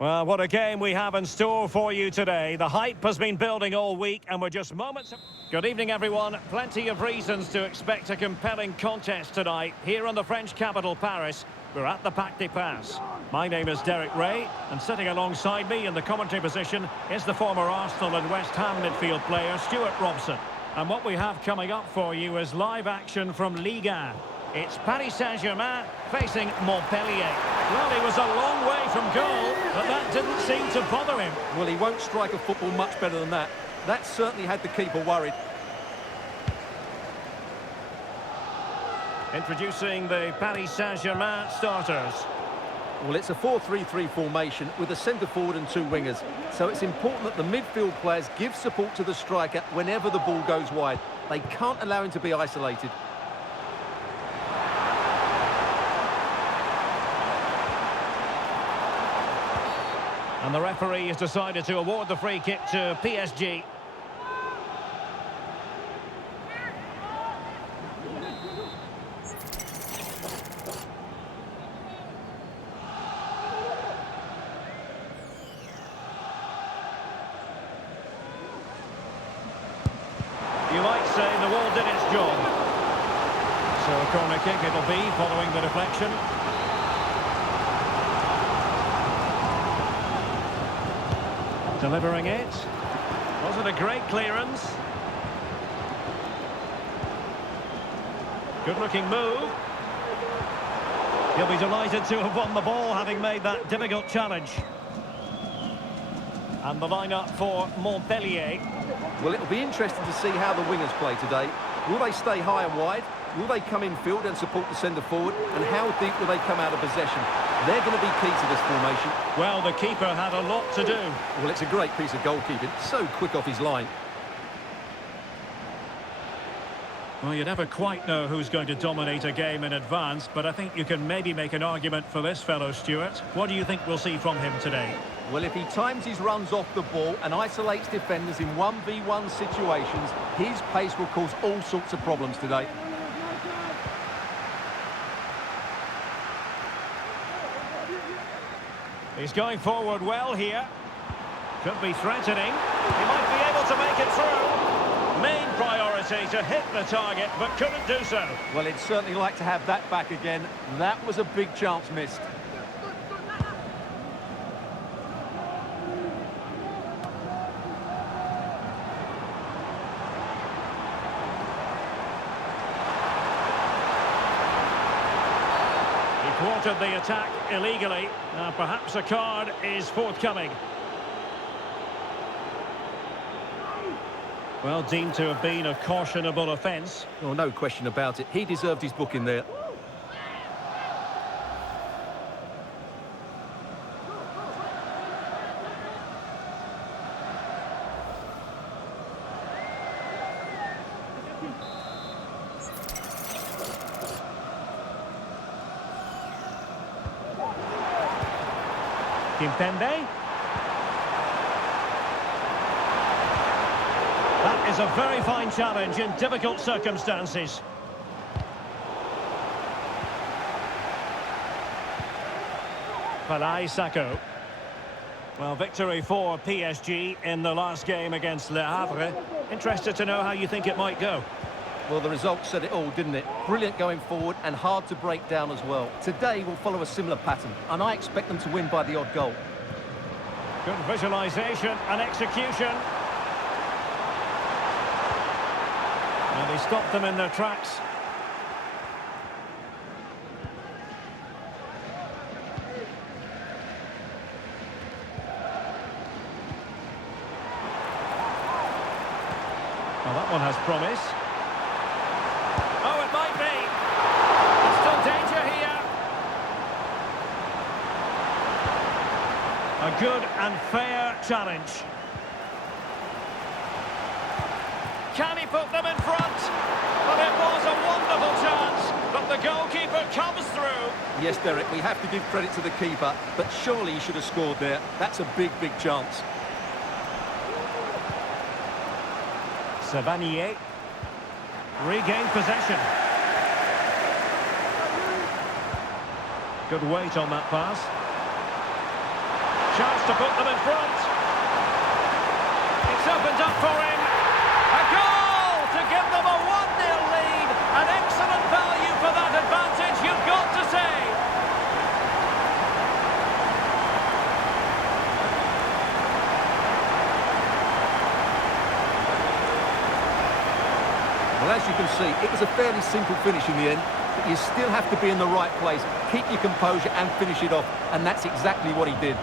Well, what a game we have in store for you today. The hype has been building all week and we're just moments... Good evening, everyone. Plenty of reasons to expect a compelling contest tonight. Here in the French capital, Paris, we're at the Parc des Princes. My name is Derek Ray, and sitting alongside me in the commentary position is the former Arsenal and West Ham midfield player, Stuart Robson. And what we have coming up for you is live action from Ligue 1. It's Paris Saint-Germain facing Montpellier. Well, he was a long way from goal, but that didn't seem to bother him. Well, he won't strike a football much better than that. That certainly had the keeper worried. Introducing the Paris Saint-Germain starters. Well, it's a 4-3-3 formation with a centre forward and two wingers. So it's important that the midfield players give support to the striker whenever the ball goes wide. They can't allow him to be isolated. And the referee has decided to award the free kick to PSG. You might say the wall did its job. So a corner kick it'll be following the deflection. Delivering it. Wasn't a great clearance. Good looking move. He'll be delighted to have won the ball, having made that difficult challenge. And the lineup for Montpellier. Well, it'll be interesting to see how the wingers play today. Will they stay high and wide? Will they come in field and support the centre forward? And how deep will they come out of possession? They're going to be key to this formation. Well, the keeper had a lot to do. Well, it's a great piece of goalkeeping. So quick off his line. Well, you never quite know who's going to dominate a game in advance, but I think you can maybe make an argument for this fellow, Stuart. What do you think we'll see from him today? Well, if he times his runs off the ball and isolates defenders in 1v1 situations, his pace will cause all sorts of problems today. He's going forward well here. Could be threatening. He might be able to make it through. Main priority to hit the target, but couldn't do so. Well, he'd certainly like to have that back again. That was a big chance missed. Thwarted the attack illegally. Perhaps a card is forthcoming. Well, deemed to have been a cautionable offence. Oh, no question about it. He deserved his booking there. Kimpembe. That is a very fine challenge in difficult circumstances. Palai Sacco. Well, victory for PSG in the last game against Le Havre. Interested to know how you think it might go. Well, the result said it all, didn't it? Brilliant going forward and hard to break down as well. Today will follow a similar pattern, and I expect them to win by the odd goal. Good visualisation and execution. And he stopped them in their tracks. Well, that one has promise. Oh, it might be. There's still danger here. A good and fair challenge. Can he put them in front? But it was a wonderful chance, but the goalkeeper comes through. Yes, Derek, we have to give credit to the keeper, but surely he should have scored there. That's a big, big chance. Savanier regained possession. Good weight on that pass. chance to put them in front. It's opened up for him. A goal to give them a 1-0 lead. An excellent value for that advantage, you've got to say. Well, as you can see, it was a fairly simple finish in the end, but you still have to be in the right place, keep your composure and finish it off, and that's exactly what he did.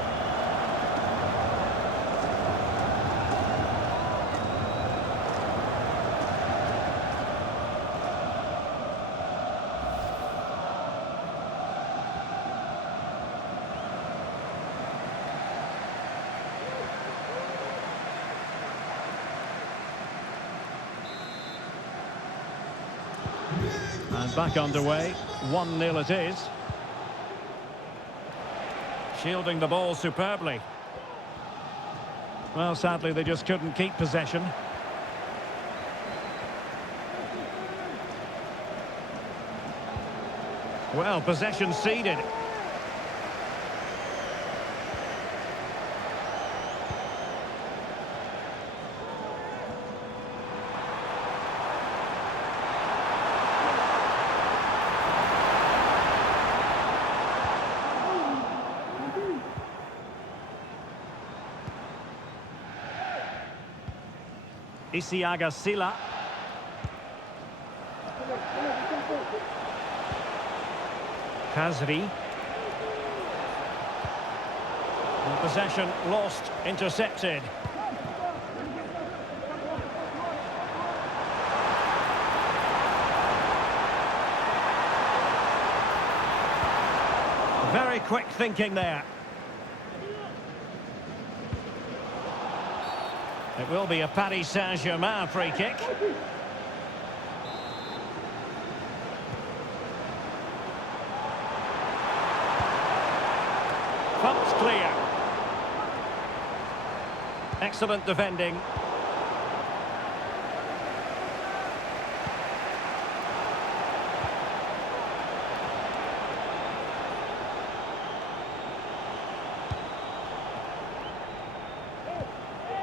And back underway, 1-0 it is. Shielding the ball superbly. Well, sadly, they just couldn't keep possession. Well, possession ceded. Isiaga Sila. Kazri. And possession lost, intercepted. Very quick thinking there. It will be a Paris Saint-Germain free kick. Pumped clear. Excellent defending.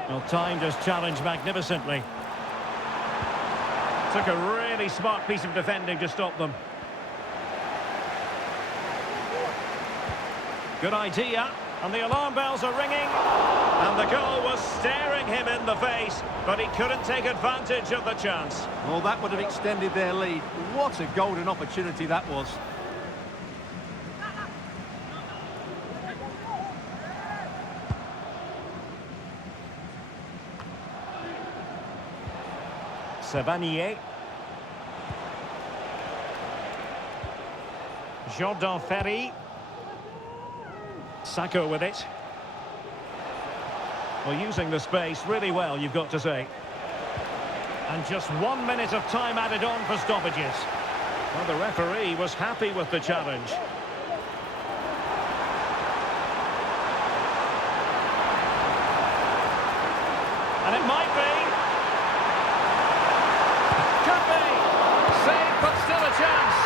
Well, timed his challenge magnificently. Took a really smart piece of defending to stop them. Good idea, and the alarm bells are ringing. And the goal was staring him in the face, but he couldn't take advantage of the chance. Well, that would have extended their lead. What a golden opportunity that was. Savanier. Jordan Ferry. Sacco with it. Well, using the space really well, you've got to say. And just 1 minute of time added on for stoppages. Well, the referee was happy with the challenge. And it might be. Could be. Saved, but still a chance.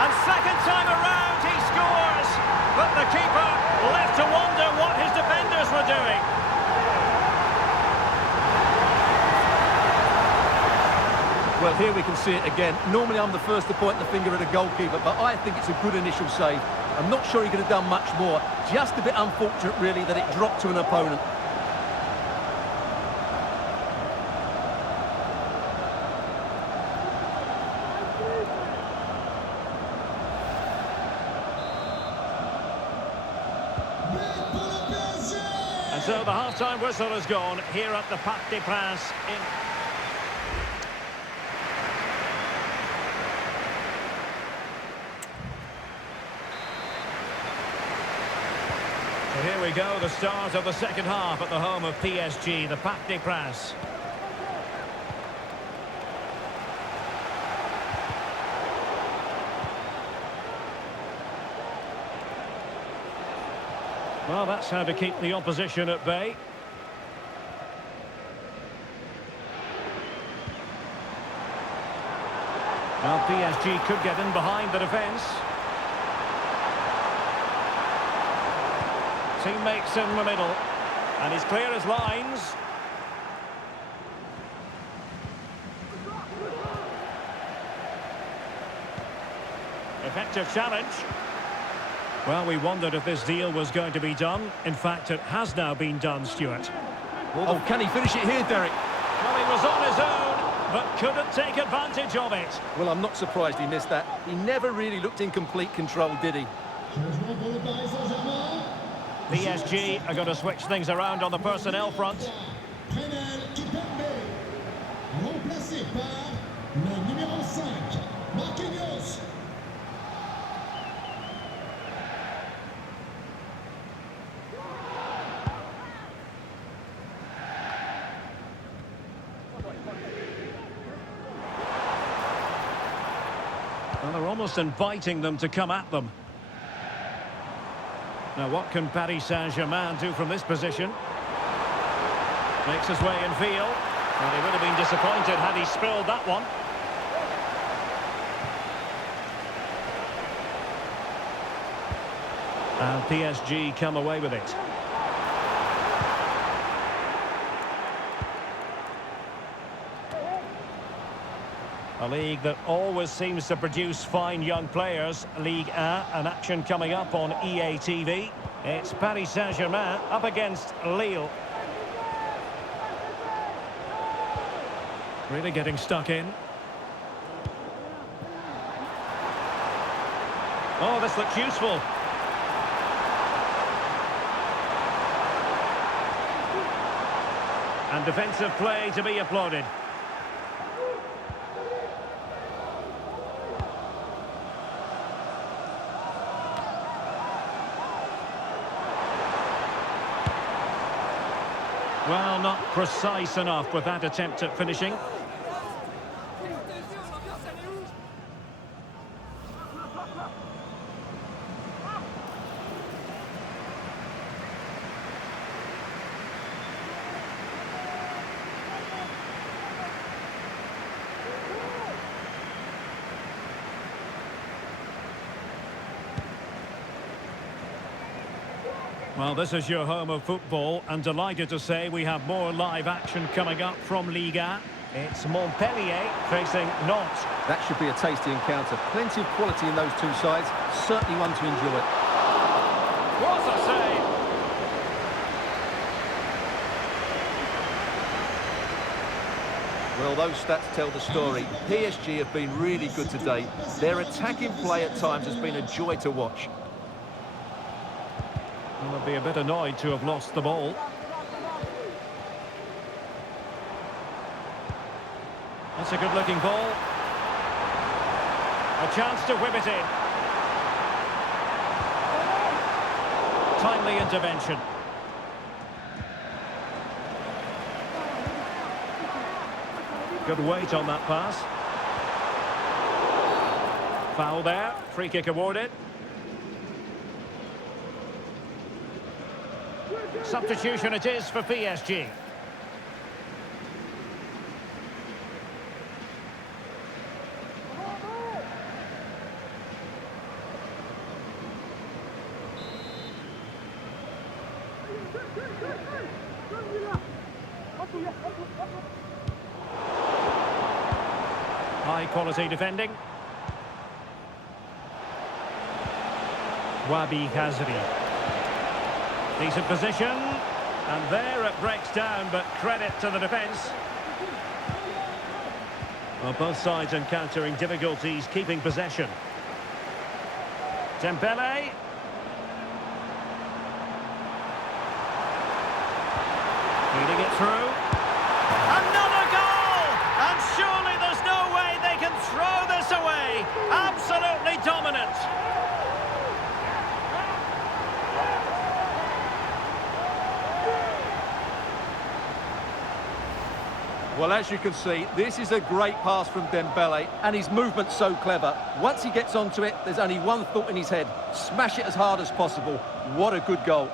And second time around, he scores. But the keeper left to wonder what his defenders were doing. Well, here we can see it again. Normally I'm the first to point the finger at a goalkeeper, but I think it's a good initial save. I'm not sure he could have done much more. Just a bit unfortunate, really, that it dropped to an opponent. And so the half-time whistle has gone here at the Parc des Princes in... So here we go, the start of the second half at the home of PSG, the Parc des Princes. Well, that's how to keep the opposition at bay. Well, PSG could get in behind the defence. Teammates in the middle. And he's clear as lines. Effective challenge. Well, we wondered if this deal was going to be done. In fact, it has now been done, Stuart. Oh, can he finish it here, Derek? Well, he was on his own, but couldn't take advantage of it. Well, I'm not surprised he missed that. He never really looked in complete control, did he? PSG are going to switch things around on the personnel front. Well, they're almost inviting them to come at them. Now, what can Paris Saint-Germain do from this position? Makes his way in field. Well, he would have been disappointed had he spilled that one. And PSG come away with it. A league that always seems to produce fine young players. Ligue 1, an action coming up on EA TV. It's Paris Saint-Germain up against Lille. Really getting stuck in. Oh, this looks useful. And defensive play to be applauded. Well, not precise enough with that attempt at finishing. Well, this is your home of football, and delighted to say we have more live action coming up from Ligue 1. It's Montpellier facing Nantes. That should be a tasty encounter. Plenty of quality in those two sides. Certainly one to enjoy. What a save! Well, those stats tell the story. PSG have been really good today. Their attacking play at times has been a joy to watch. They'll be a bit annoyed to have lost the ball. That's a good-looking ball. A chance to whip it in. Timely intervention. Good weight on that pass. Foul there. Free kick awarded. Substitution it is for PSG. High quality defending. Wabi Kazri. Decent position, and there it breaks down, but credit to the defence. Well, both sides encountering difficulties keeping possession. Dembele. Feeding it through. Another goal! And surely there's no way they can throw this away. Absolutely dominant. Well, as you can see, this is a great pass from Dembele, and his movement's so clever. Once he gets onto it, there's only one thought in his head. Smash it as hard as possible. What a good goal.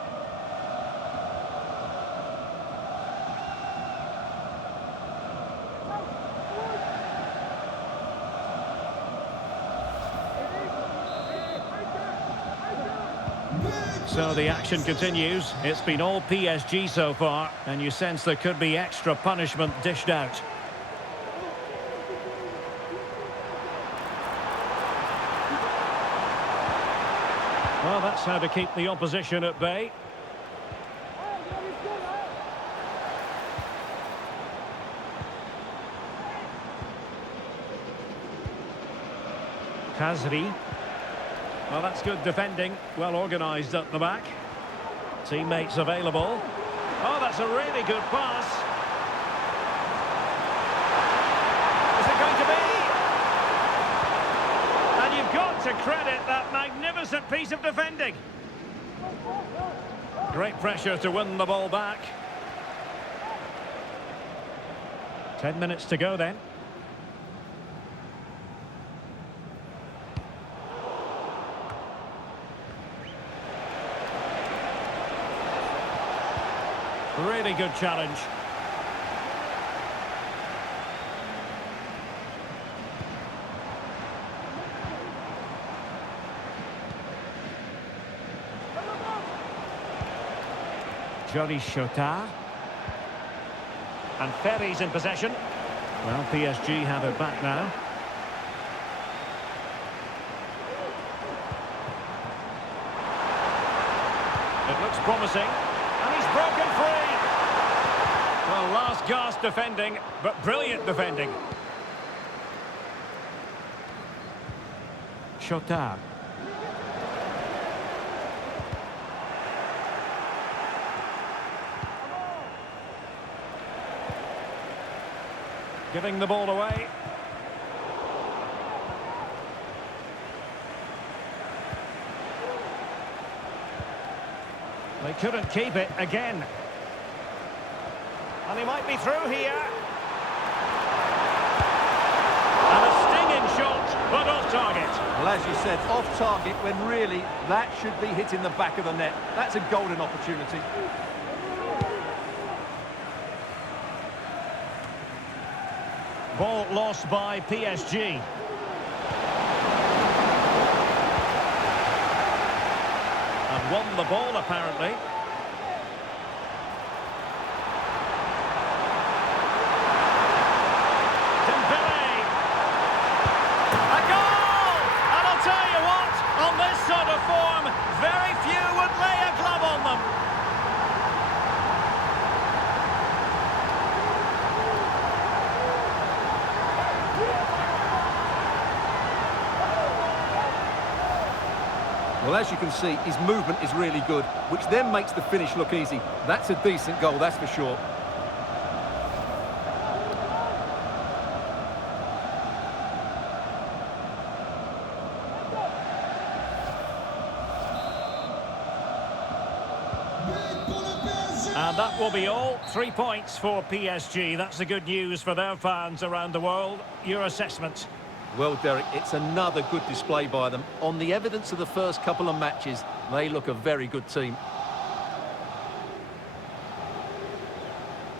So the action continues. It's been all PSG so far, and you sense there could be extra punishment dished out. Well, that's how to keep the opposition at bay. Khazri. Well, that's good defending. Well organised at the back. Teammates available. Oh, that's a really good pass. Is it going to be? And you've got to credit that magnificent piece of defending. Great pressure to win the ball back. 10 minutes to go then. Really good challenge. Jody Shota. And Ferry's in possession. Well, PSG have it back now. It looks promising. And he's broken free. Well, last gasp defending, but brilliant defending. Shota. Giving the ball away. They couldn't keep it again. And he might be through here. And a stinging shot, but off target. Well, as you said, off target when really that should be hitting the back of the net. That's a golden opportunity. Ball lost by PSG. And won the ball, apparently. Dembele! A goal! And I'll tell you what, on this sort of form, very few would lay a glove on them. Well, as you can see, his movement is really good, which then makes the finish look easy. That's a decent goal, that's for sure. And that will be all. 3 points for PSG. That's the good news for their fans around the world. Your assessment? Well, Derek, it's another good display by them. On the evidence of the first couple of matches, they look a very good team.